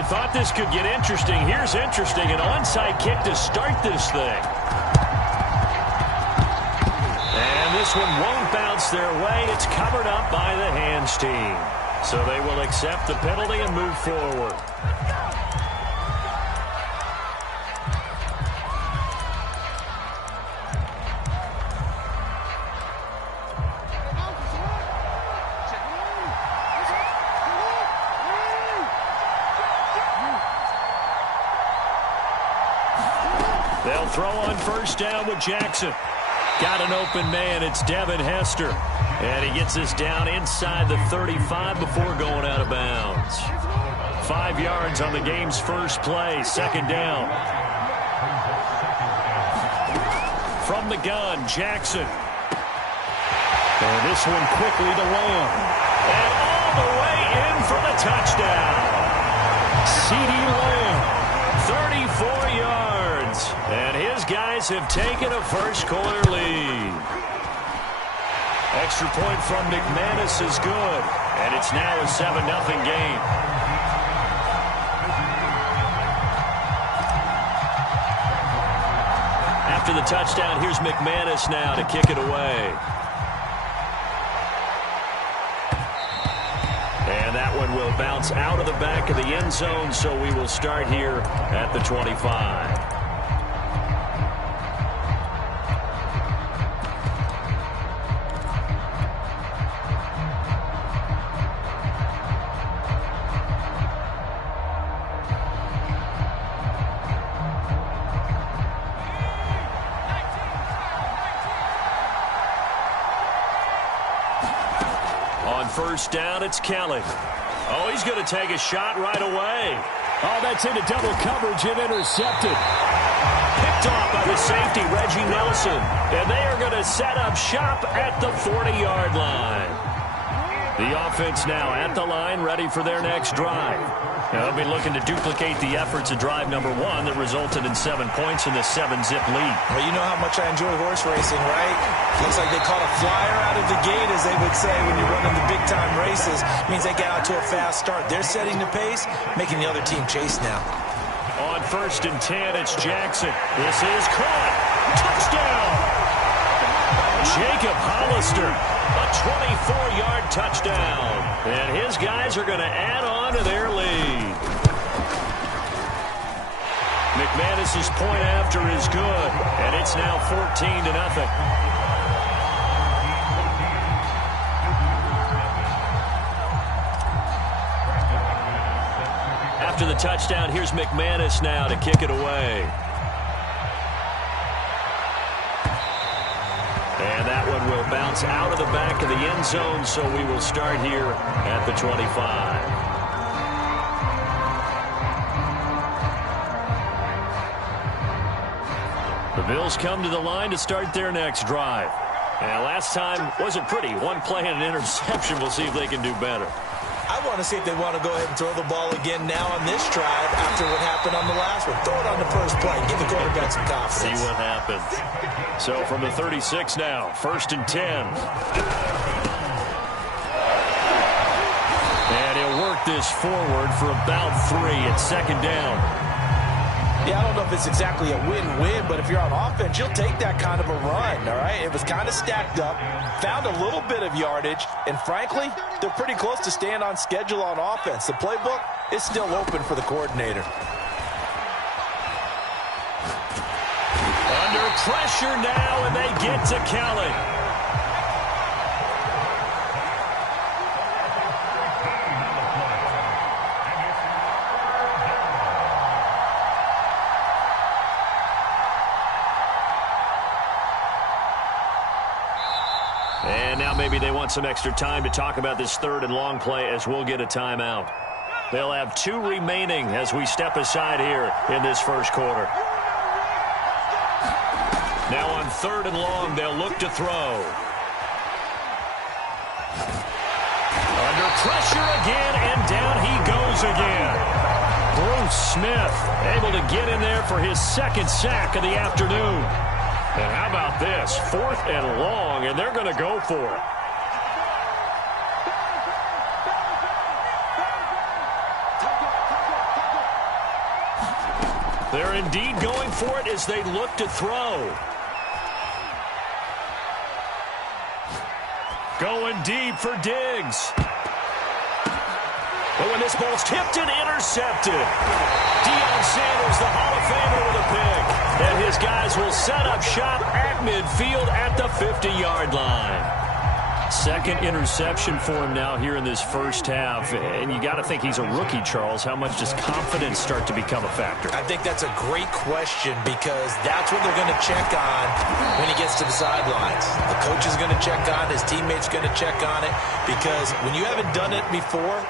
we thought this could get interesting. Here's interesting. An onside kick to start this thing. And this one won't bounce their way. It's covered up by the hands team. So they will accept the penalty and move forward. They'll throw on first down with Jackson. Got an open man. It's Devin Hester. And he gets us down inside the 35 before going out of bounds. 5 yards on the game's first play. Second down. From the gun, Jackson. And this one quickly to Lamb. And all the way in for the touchdown. CeeDee Lamb, 34 yards. And his guys have taken a first-quarter lead. Extra point from McManus is good. And it's now a 7-0 game. After the touchdown, here's McManus now to kick it away. And that one will bounce out of the back of the end zone, so we will start here at the 25. First down, it's Kelly. Oh, he's going to take a shot right away. Oh, that's into double coverage and intercepted. Picked off by the safety, Reggie Nelson. And they are going to set up shop at the 40-yard line. The offense now at the line, ready for their next drive. Now, they'll be looking to duplicate the efforts of drive number 1 that resulted in 7 points in the 7-zip lead. Well, you know how much I enjoy horse racing, right? Looks like they caught a flyer out of the gate, as they would say when you're running the big-time races. Means they get out to a fast start. They're setting the pace, making the other team chase now. On first and 10, it's Jackson. This is caught. Touchdown! Jacob Hollister, a 24-yard touchdown. And his guys are going to add on to their lead. McManus's point after is good, and it's now 14-0. After the touchdown, here's McManus now to kick it away. And that one will bounce out of the back of the end zone, so we will start here at the 25. The Bills come to the line to start their next drive. And last time wasn't pretty. One play and an interception. We'll see if they can do better. I want to see if they want to go ahead and throw the ball again now on this drive after what happened on the last one. Throw it on the first play. Give the quarterback some confidence. See what happens. So from the 36 now, first and 10. And he'll work this forward for about 3 at second down. Yeah, I don't know if it's exactly a win-win, but if you're on offense, you'll take that kind of a run, all right? It was kind of stacked up, found a little bit of yardage, and frankly, they're pretty close to staying on schedule on offense. The playbook is still open for the coordinator. Under pressure now, and they get to Kelly. And now maybe they want some extra time to talk about this third and long play, as we'll get a timeout. They'll have 2 remaining as we step aside here in this first quarter. Now on third and long, they'll look to throw. Under pressure again, and down he goes again. Bruce Smith able to get in there for his second sack of the afternoon. And how about this? 4th and long, and they're going to go for it. They're indeed going for it as they look to throw. Going deep for Diggs. But when this ball's tipped and intercepted, Deion Sanders, the Hall of Famer, with a pick. And his guys will set up shop at midfield at the 50-yard line. Second interception for him now here in this first half. And you got to think he's a rookie, Charles. How much does confidence start to become a factor? I think that's a great question because that's what they're going to check on when he gets to the sidelines. The coach is going to check on, his teammates going to check on it, because when you haven't done it before,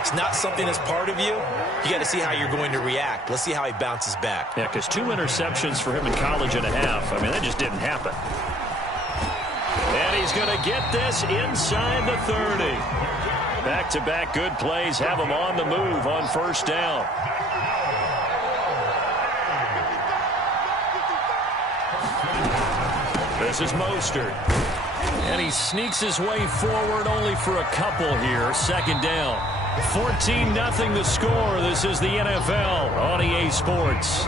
it's not something that's part of you. You got to see how you're going to react. Let's see how he bounces back. Yeah, because 2 interceptions for him in college and a half. I mean, that just didn't happen. And he's going to get this inside the 30. Back-to-back good plays have him on the move on first down. This is Mostert. And he sneaks his way forward only for a couple here. Second down. 14-0 the score. This is the NFL on EA Sports.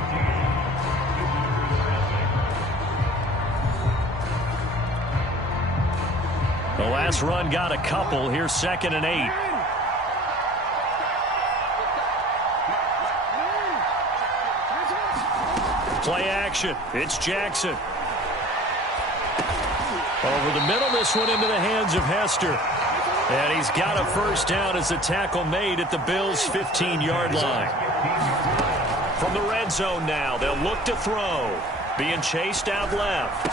The last run got a couple. Here's 2nd and 8. Play action. It's Jackson. Over the middle, this one into the hands of Hester. And he's got a first down as the tackle made at the Bills' 15-yard line. From the red zone now, they'll look to throw. Being chased out left.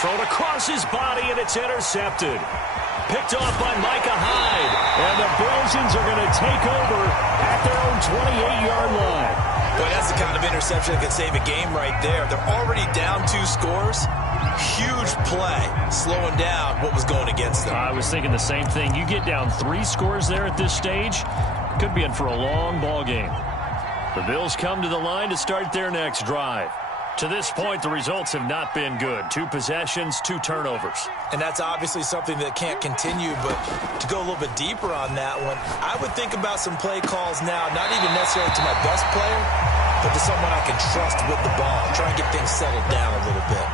Thrown across his body, and it's intercepted. Picked off by Micah Hyde. And the Bills are going to take over at their own 28-yard line. Boy, that's the kind of interception that could save a game right there. They're already down 2 scores. Huge play, slowing down what was going against them. I was thinking the same thing. You get down 3 scores there at this stage, could be in for a long ball game. The Bills come to the line to start their next drive. To this point, the results have not been good. 2 possessions, 2 turnovers. And that's obviously something that can't continue, but to go a little bit deeper on that one, I would think about some play calls now, not even necessarily to my best player, but to someone I can trust with the ball, try and get things settled down a little bit.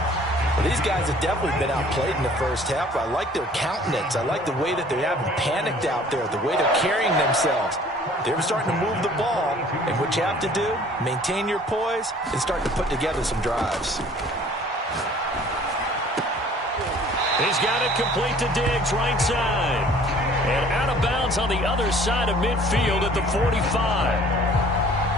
Well, these guys have definitely been outplayed in the first half. I like their countenance. I like the way that they haven't panicked out there, the way they're carrying themselves. They're starting to move the ball, and what you have to do, maintain your poise and start to put together some drives. He's got it complete to Diggs, right side. And out of bounds on the other side of midfield at the 45.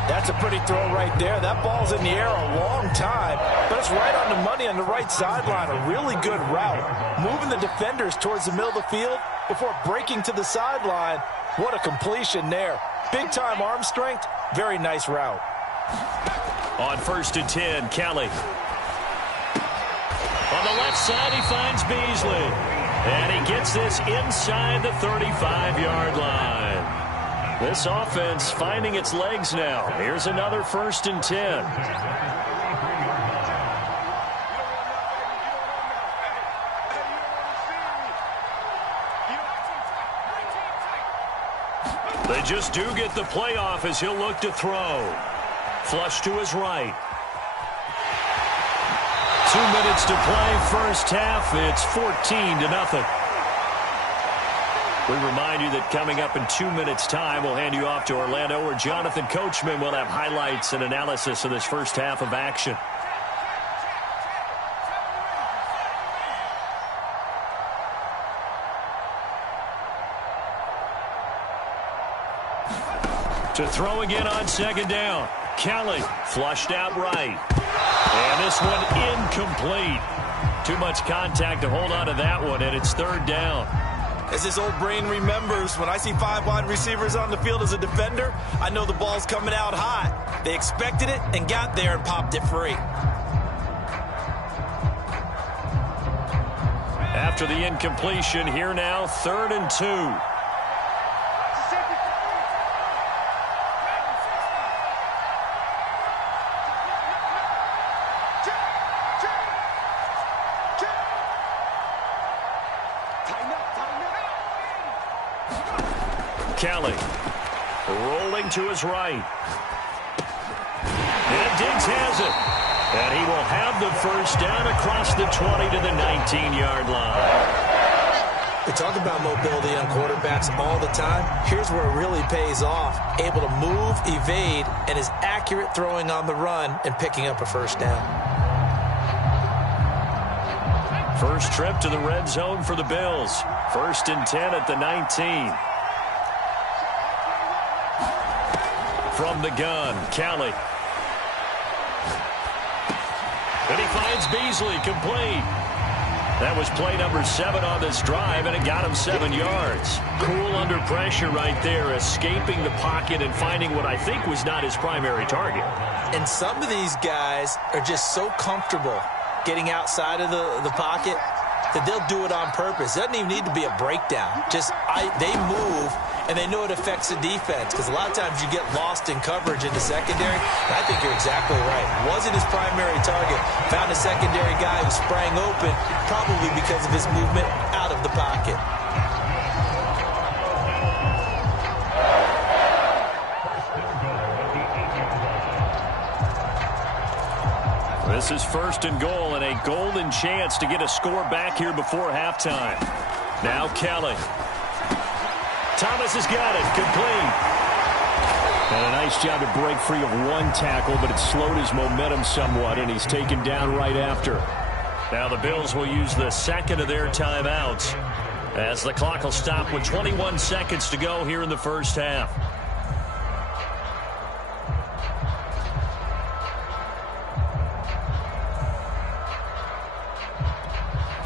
That's a pretty throw right there. That ball's in the air a long time, but it's right on the money on the right sideline. A really good route. Moving the defenders towards the middle of the field before breaking to the sideline. What a completion there. Big-time arm strength. Very nice route. On 1st and 10, Kelly. On the left side, he finds Beasley. And he gets this inside the 35-yard line. This offense finding its legs now. Here's another 1st and 10. They just do get the playoff as he'll look to throw. Flush to his right. 2 minutes to play, first half. It's 14-0. We remind you that coming up in 2 minutes' time, we'll hand you off to Orlando, where Jonathan Coachman will have highlights and analysis of this first half of action. To throw again on 2nd down. Kelly flushed out right. And this one incomplete. Too much contact to hold on to that one, and it's 3rd down. As this old brain remembers, when I see 5 wide receivers on the field as a defender, I know the ball's coming out hot. They expected it and got there and popped it free. After the incompletion, here now, 3rd and 2. Kelly rolling to his right. And Diggs has it. And he will have the first down across the 20 to the 19-yard line. We talk about mobility on quarterbacks all the time. Here's where it really pays off. Able to move, evade, and is accurate throwing on the run and picking up a first down. First trip to the red zone for the Bills. 1st and 10 at the 19. From the gun, Kelly. And he finds Beasley complete. That was play number 7 on this drive, and it got him 7 yards. Cool under pressure right there, escaping the pocket and finding what I think was not his primary target. And some of these guys are just so comfortable getting outside of the pocket that they'll do it on purpose. It doesn't even need to be a breakdown. They move, and they know it affects the defense, because a lot of times you get lost in coverage in the secondary. And I think you're exactly right. Wasn't his primary target. Found a secondary guy who sprang open, probably because of his movement out of the pocket. This is 1st and goal, and a golden chance to get a score back here before halftime. Now Kelly. Thomas has got it, complete. And a nice job to break free of one tackle, but it slowed his momentum somewhat, and he's taken down right after. Now the Bills will use the second of their timeouts as the clock will stop with 21 seconds to go here in the first half.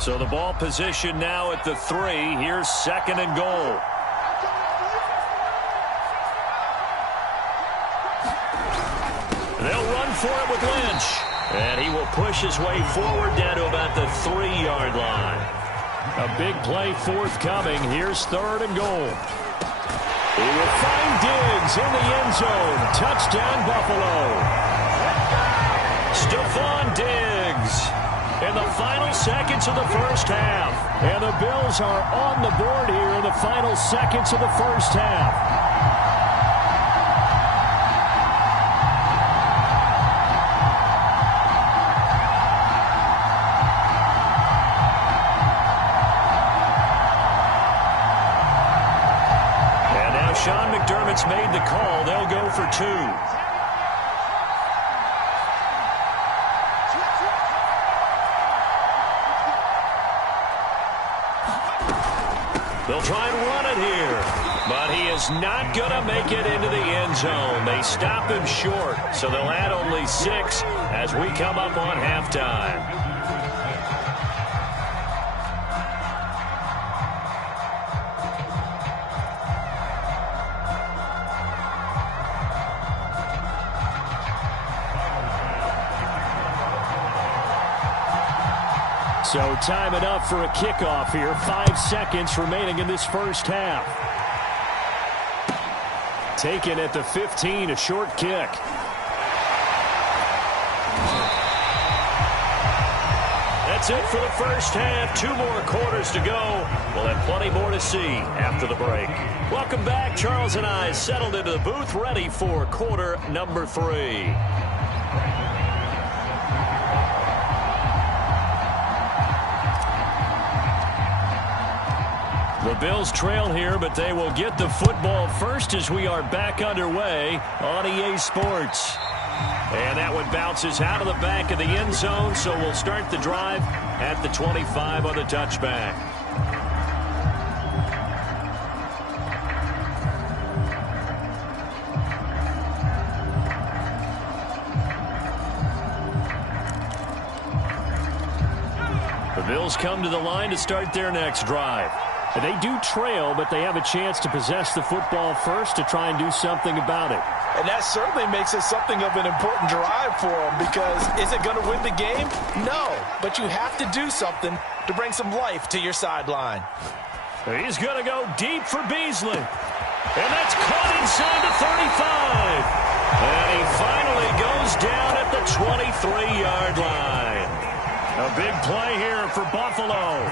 So the ball position now at the 3. Here's 2nd and goal. They'll run for it with Lynch. And he will push his way forward down to about the 3-yard line. A big play forthcoming. Here's 3rd and goal. He will find Diggs in the end zone. Touchdown, Buffalo. Stephon Diggs in the final seconds of the first half. And the Bills are on the board here in the final seconds of the first half. And now Sean McDermott's made the call. They'll go for 2. They'll try and run it here, but he is not going to make it into the end zone. They stop him short, so they'll add only 6 as we come up on halftime. So time enough for a kickoff here. 5 seconds remaining in this first half. Taken at the 15, a short kick. That's it for the first half. 2 more quarters to go. We'll have plenty more to see after the break. Welcome back. Charles and I settled into the booth, ready for quarter number 3. The Bills trail here, but they will get the football first as we are back underway on EA Sports. And that one bounces out of the back of the end zone, so we'll start the drive at the 25 on the touchback. The Bills come to the line to start their next drive. They do trail, but they have a chance to possess the football first to try and do something about it. And that certainly makes it something of an important drive for them, because is it going to win the game? No, but you have to do something to bring some life to your sideline. He's going to go deep for Beasley. And that's caught inside the 35. And he finally goes down at the 23-yard line. A big play here for Buffalo.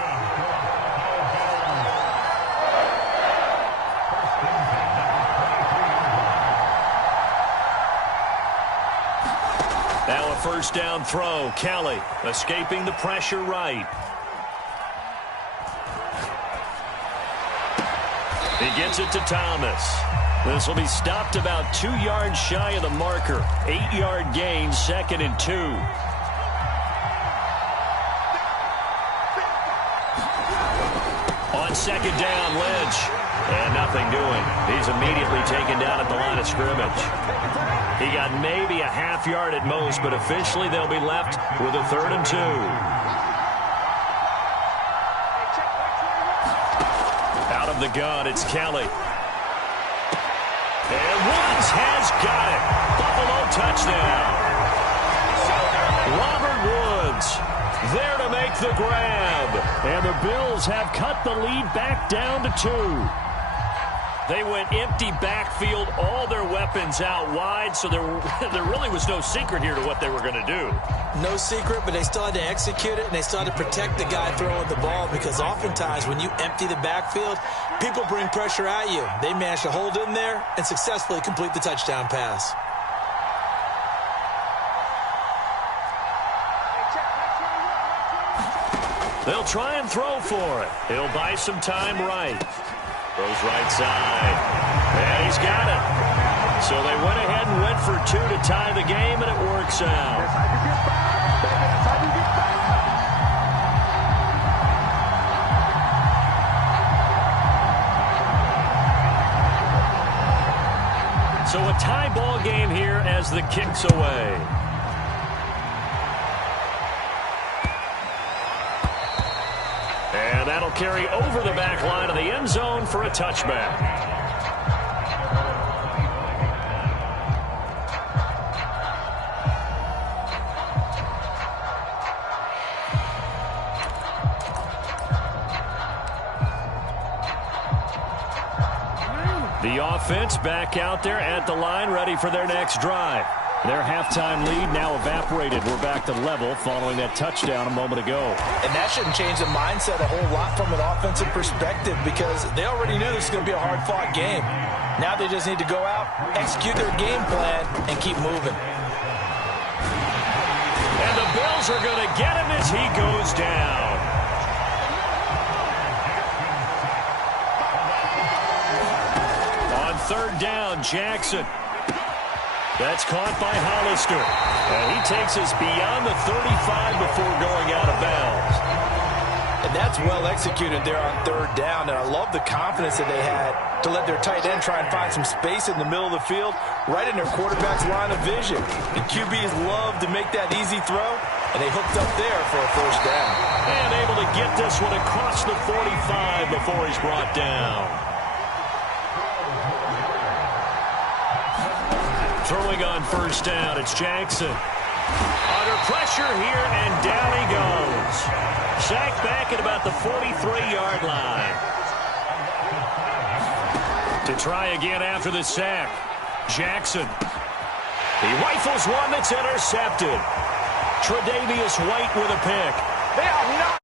first down throw. Kelly escaping the pressure right. He gets it to Thomas. This will be stopped about 2 yards shy of the marker. 8-yard gain, 2nd and 2. On 2nd down, Lynch. And nothing doing. He's immediately taken down at the line of scrimmage. He got maybe a half yard at most, but officially they'll be left with a 3rd and 2. Out of the gun, it's Kelly. And Woods has got it. Buffalo touchdown. Robert Woods there to make the grab. And the Bills have cut the lead back down to 2. They went empty backfield, all their weapons out wide, so there really was no secret here to what they were going to do. No secret, but they still had to execute it, and they still had to protect the guy throwing the ball, because oftentimes when you empty the backfield, people bring pressure at you. They managed to hold in there and successfully complete the touchdown pass. They'll try and throw for it. He'll buy some time right. Throws right side. And he's got it. So they went ahead and went for 2 to tie the game, and it works out. So a tie ball game here as the kick's away. And that'll carry over the back line of the end zone for a touchback. The offense back out there at the line, ready for their next drive. Their halftime lead now evaporated. We're back to level following that touchdown a moment ago. And that shouldn't change the mindset a whole lot from an offensive perspective, because they already knew this was going to be a hard-fought game. Now they just need to go out, execute their game plan, and keep moving. And the Bills are going to get him as he goes down. On 3rd down, Jackson. That's caught by Hollister. And he takes us beyond the 35 before going out of bounds. And that's well executed there on 3rd down. And I love the confidence that they had to let their tight end try and find some space in the middle of the field, right in their quarterback's line of vision. The QBs love to make that easy throw, and they hooked up there for a 1st down. And able to get this one across the 45 before he's brought down. Throwing on 1st down, it's Jackson. Under pressure here, and down he goes. Sacked back at about the 43-yard line. To try again after the sack, Jackson. He rifles one that's intercepted. Tre'Davious White with a pick. They are not